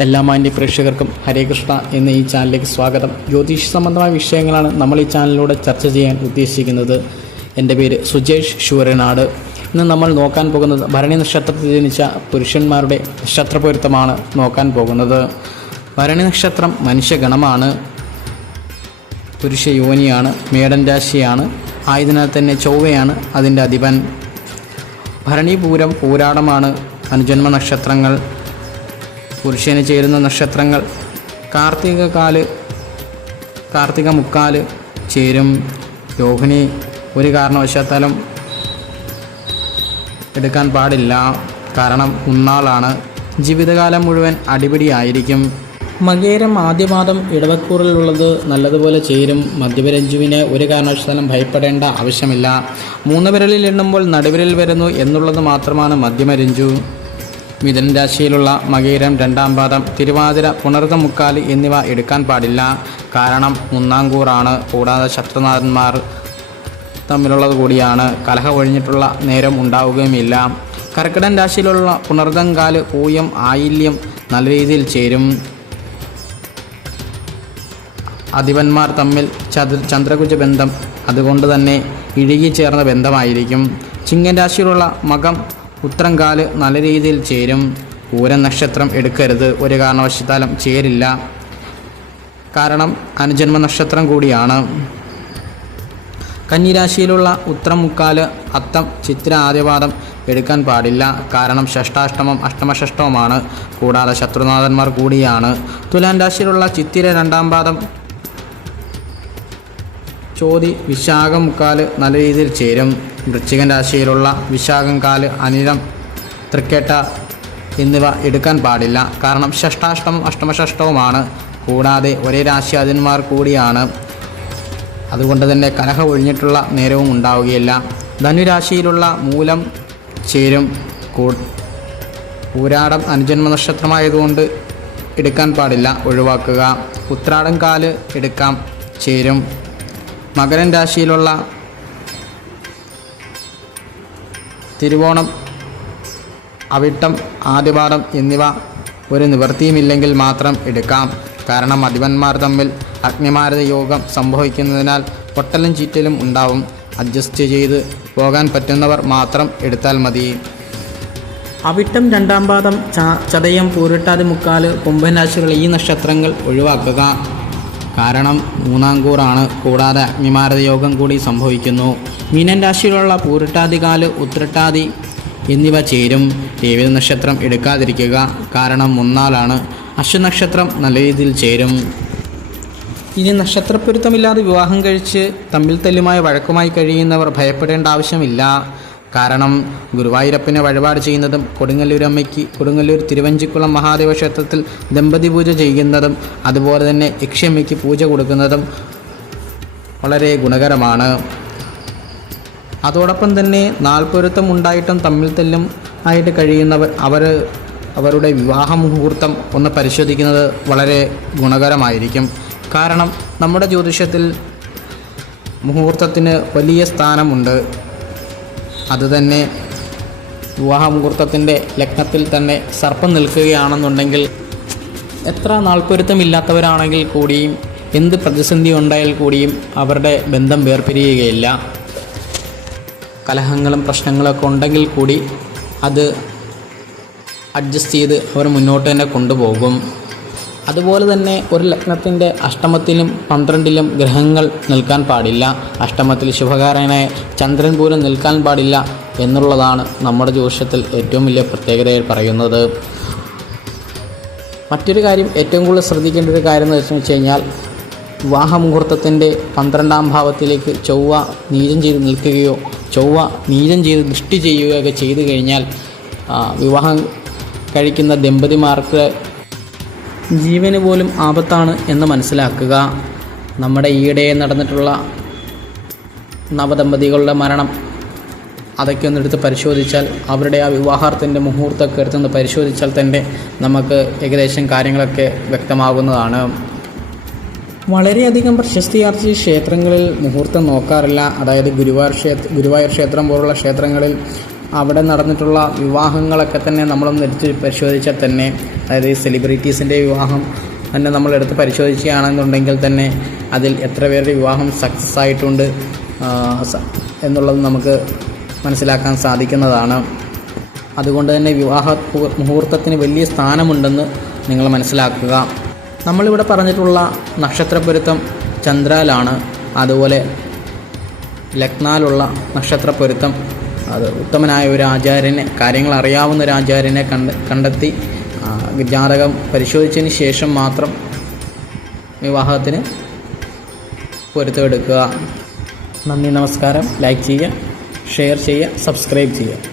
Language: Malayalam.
എല്ലാ മാന്യ പ്രേക്ഷകർക്കും ഹരേ കൃഷ്ണ എന്ന ഈ ചാനലിലേക്ക് സ്വാഗതം. ജ്യോതിഷ സംബന്ധമായ വിഷയങ്ങളാണ് നമ്മൾ ഈ ചാനലിലൂടെ ചർച്ച ചെയ്യാൻ ഉദ്ദേശിക്കുന്നത്. എന്റെ പേര് സുജേഷ് ശൂരനാട്. ഇന്ന് നമ്മൾ നോക്കാൻ പോകുന്നത് ഭരണി നക്ഷത്രത്തിൽ ജനിച്ച പുരുഷന്മാരുടെ നക്ഷത്ര പൊരുത്തമാണ് നോക്കാൻ പോകുന്നത്. ഭരണി നക്ഷത്രം മനുഷ്യഗണമാണ്. പുരുഷ യോനിയാണ് മേടൻ രാശിയാണ് ആയതിനാൽ തന്നെ ചൊവ്വയാണ് അതിന്റെ അധിപൻ. ഭരണിപൂരം പൂരാടമാണ്. അനുജന്മ നക്ഷത്രങ്ങൾ പുരുഷന് ചേരുന്ന നക്ഷത്രങ്ങൾ. കാർത്തിക കാൽ കാർത്തിക മുക്കാൽ ചേരും. രോഹിണി ഒരു കാരണവശാത്താലും എടുക്കാൻ പാടില്ല. കാരണം ഉന്നാളാണ്. ജീവിതകാലം മുഴുവൻ അടിപിടിയായിരിക്കും മകേരം ആദ്യപാദം ഇടവക്കൂറിലുള്ളത് നല്ലതുപോലെ ചേരും. മധ്യപരഞ്ജുവിന് ഒരു കാരണവശാലും ഭയപ്പെടേണ്ട ആവശ്യമില്ല. മൂന്ന് വിരലിൽ എണ്ണുമ്പോൾ നടുവിരൽ വരുന്നു എന്നുള്ളത് മാത്രമാണ് മധ്യമരഞ്ജു മിഥുൻ രാശിയിലുള്ള മകീരം രണ്ടാം പാദം തിരുവാതിര പുണർത മുക്കാലി എന്നിവ എടുക്കാൻ പാടില്ല. കാരണം മൂന്നാം കൂറാണ്. കൂടാതെ ശത്രുനാഥന്മാർ തമ്മിലുള്ളത് കൂടിയാണ്. കലഹ ഒഴിഞ്ഞിട്ടുള്ള നേരം ഉണ്ടാവുകയുമില്ല. കർക്കിടൻ രാശിയിലുള്ള പുണർതങ്കാൽ പൂയം ആയില്യം നല്ല രീതിയിൽ ചേരും. അധിപന്മാർ തമ്മിൽ ചന്ദ്രകുജ ബന്ധം അതുകൊണ്ട് തന്നെ ഇഴുകി ചേർന്ന ബന്ധമായിരിക്കും. ചിങ്ങൻ രാശിയിലുള്ള മകം ഉത്രങ്കാൽ നല്ല രീതിയിൽ ചേരും. പൂരം നക്ഷത്രം എടുക്കരുത്. ഒരു കാരണവശത്താലും ചേരില്ല. കാരണം അനുജന്മ നക്ഷത്രം കൂടിയാണ്. കന്നിരാശിയിലുള്ള ഉത്രം മുക്കാൽ അത്തം ചിത്ര ആദ്യപാദം എടുക്കാൻ പാടില്ല. കാരണം ഷഷ്ടാഷ്ടമം അഷ്ടമഷ്ടവുമാണ് കൂടാതെ ശത്രുനാഥന്മാർ കൂടിയാണ്. തുലാൻ രാശിയിലുള്ള ചിത്തിര രണ്ടാം പാദം ചോതി വിശാഖം മുക്കാൽ നല്ല രീതിയിൽ ചേരും. വൃശ്ചികൻ രാശിയിലുള്ള വിശാഖം കാൽ അനിഴം തൃക്കേട്ട എന്നിവ എടുക്കാൻ പാടില്ല. കാരണം ഷഷ്ടാഷ്ടമം അഷ്ടമഷഷ്ടവുമാണ്. കൂടാതെ ഒരേ രാശി അതിന്മാർ കൂടിയാണ്. അതുകൊണ്ട് തന്നെ കലഹ ഒഴിഞ്ഞിട്ടുള്ള നേരവും ഉണ്ടാവുകയില്ല. ധനുരാശിയിലുള്ള മൂലം ചേരും. കൂ പൂരാടം അനുജന്മ നക്ഷത്രമായതുകൊണ്ട് എടുക്കാൻ പാടില്ല. ഒഴിവാക്കുക. ഉത്രാടം കാൽ എടുക്കാം. ചേരും. മകരൻ രാശിയിലുള്ള തിരുവോണം അവിട്ടം ആദ്യപാദം എന്നിവ ഒരു നിവൃത്തിയുമില്ലെങ്കിൽ മാത്രം എടുക്കാം. കാരണം അധിപന്മാർ തമ്മിൽ അഗ്നിമാരത യോഗം സംഭവിക്കുന്നതിനാൽ പൊട്ടലും ചീറ്റലും ഉണ്ടാവും. അഡ്ജസ്റ്റ് ചെയ്ത് പോകാൻ പറ്റുന്നവർ മാത്രം എടുത്താൽ മതി. അവിട്ടം രണ്ടാം പാദം ചതയം പൂരിട്ടാതി മുക്കാൽ കുംഭനാശികൾ ഈ നക്ഷത്രങ്ങൾ ഒഴിവാക്കുക. കാരണം മൂന്നാം കൂറാണ്. കൂടാതെ അഗ്നിമാരത യോഗം കൂടി സംഭവിക്കുന്നു. മീനൻ രാശിയിലുള്ള പൂരിട്ടാതികാൽ ഉത്രട്ടാതി എന്നിവ ചേരും. ദേവിത നക്ഷത്രം എടുക്കാതിരിക്കുക കാരണം മുന്നാലാണ്. അശ്വനക്ഷത്രം നല്ല രീതിയിൽ ചേരും. ഇനി നക്ഷത്രപ്പൊരുത്തമില്ലാതെ വിവാഹം കഴിച്ച് തമ്മിൽ തല്ലുമായ വഴക്കുമായി കഴിയുന്നവർ ഭയപ്പെടേണ്ട ആവശ്യമില്ല. കാരണം ഗുരുവായൂരപ്പനെ വഴിപാട് ചെയ്യുന്നതും കൊടുങ്ങല്ലൂർ അമ്മയ്ക്ക് കൊടുങ്ങല്ലൂർ തിരുവഞ്ചിക്കുളം മഹാദേവ ക്ഷേത്രത്തിൽ ദമ്പതി പൂജ ചെയ്യുന്നതും അതുപോലെ തന്നെ യക്ഷിയമ്മയ്ക്ക് പൂജ കൊടുക്കുന്നതും വളരെ ഗുണകരമാണ്. അതോടൊപ്പം തന്നെ നാൽപ്പൊരുത്തം ഉണ്ടായിട്ടും തമ്മിൽ തല്ലും ആയിട്ട് കഴിയുന്നവർ അവർ അവരുടെ വിവാഹ മുഹൂർത്തം ഒന്ന് പരിശോധിക്കുന്നത് വളരെ ഗുണകരമായിരിക്കും. കാരണം നമ്മുടെ ജ്യോതിഷത്തിൽ മുഹൂർത്തത്തിന് വലിയ സ്ഥാനമുണ്ട്. അതുതന്നെ വിവാഹ മുഹൂർത്തത്തിന്റെ ലഗ്നത്തിൽ തന്നെ സർപ്പം നിൽക്കുകയാണെന്നുണ്ടെങ്കിൽ എത്ര നാൾപ്പൊരുത്തമില്ലാത്തവരാണെങ്കിൽ കൂടിയും എന്ത് പ്രതിസന്ധി ഉണ്ടായാൽ കൂടിയും അവരുടെ ബന്ധം വേർപിരിയുകയില്ല. കലഹങ്ങളും പ്രശ്നങ്ങളൊക്കെ ഉണ്ടെങ്കിൽ കൂടി അത് അഡ്ജസ്റ്റ് ചെയ്ത് അവർ മുന്നോട്ട് തന്നെ കൊണ്ടുപോകും. അതുപോലെ തന്നെ ഒരു ലഗ്നത്തിന്റെ അഷ്ടമത്തിലും പന്ത്രണ്ടിലും ഗ്രഹങ്ങൾ നിൽക്കാൻ പാടില്ല. അഷ്ടമത്തിൽ ശുഭകാരനായ ചന്ദ്രൻ പോലും നിൽക്കാൻ പാടില്ല എന്നുള്ളതാണ് നമ്മുടെ ജ്യോതിഷത്തിൽ ഏറ്റവും വലിയ പ്രത്യേകതയായി പറയുന്നത്. മറ്റൊരു കാര്യം ഏറ്റവും കൂടുതൽ ശ്രദ്ധിക്കേണ്ട ഒരു കാര്യം എന്ന് വെച്ച് കഴിഞ്ഞാൽ വിവാഹമുഹൂർത്തത്തിന്റെ പന്ത്രണ്ടാം ഭാവത്തിലേക്ക് ചൊവ്വ നീചം ചെയ്ത് നിൽക്കുകയോ ചൊവ്വ നീചം ചെയ്ത് ദൃഷ്ടി ചെയ്യുകയൊക്കെ ചെയ്തു കഴിഞ്ഞാൽ വിവാഹം കഴിക്കുന്ന ദമ്പതിമാർക്ക് ജീവന് പോലും ആപത്താണ് എന്ന് മനസ്സിലാക്കുക. നമ്മുടെ ഈയിടെ നടന്നിട്ടുള്ള നവദമ്പതികളുടെ മരണം അതൊക്കെ ഒന്ന് എടുത്ത് പരിശോധിച്ചാൽ അവരുടെ ആ വിവാഹാർത്ഥത്തിന്റെ മുഹൂർത്തമൊക്കെ എടുത്തൊന്ന് പരിശോധിച്ചാൽ തന്നെ നമുക്ക് ഏകദേശം കാര്യങ്ങളൊക്കെ വ്യക്തമാകുന്നതാണ്. വളരെയധികം പ്രശസ്തിയാർജിച്ച ക്ഷേത്രങ്ങളിൽ മുഹൂർത്തം നോക്കാറില്ല. അതായത് ഗുരുവായൂർ ക്ഷേത്ര ഗുരുവായൂർ ക്ഷേത്രം പോലുള്ള ക്ഷേത്രങ്ങളിൽ അവിടെ നടന്നിട്ടുള്ള വിവാഹങ്ങളൊക്കെ തന്നെ നമ്മളൊന്ന് എടുത്ത് പരിശോധിച്ചാൽ തന്നെ അതായത് ഈ സെലിബ്രിറ്റീസിന്റെ വിവാഹം തന്നെ നമ്മൾ എടുത്ത് പരിശോധിക്കുകയാണെന്നുണ്ടെങ്കിൽ തന്നെ അതിൽ എത്ര പേരുടെ വിവാഹം സക്സസ് ആയിട്ടുണ്ട് എന്നുള്ളത് നമുക്ക് മനസ്സിലാക്കാൻ സാധിക്കുന്നതാണ്. അതുകൊണ്ട് തന്നെ വിവാഹ മുഹൂർത്തത്തിന് വലിയ സ്ഥാനമുണ്ടെന്ന് നിങ്ങൾ മനസ്സിലാക്കുക. നമ്മളിവിടെ പറഞ്ഞിട്ടുള്ള നക്ഷത്രപ്പൊരുത്തം ചന്ദ്രാലാണ് അതുപോലെ ലഗ്നാലുള്ള നക്ഷത്രപ്പൊരുത്തം അത് ഉത്തമനായ ഒരു ആചാര്യനെ കാര്യങ്ങൾ അറിയാവുന്ന ഒരു ആചാര്യനെ കണ്ട് കണ്ടെത്തി ജാതകം പരിശോധിച്ചതിന് ശേഷം മാത്രം വിവാഹത്തിന് പൊരുത്തമെടുക്കുക. നന്ദി നമസ്കാരം. ലൈക്ക് ചെയ്യുക ഷെയർ ചെയ്യുക സബ്സ്ക്രൈബ് ചെയ്യുക.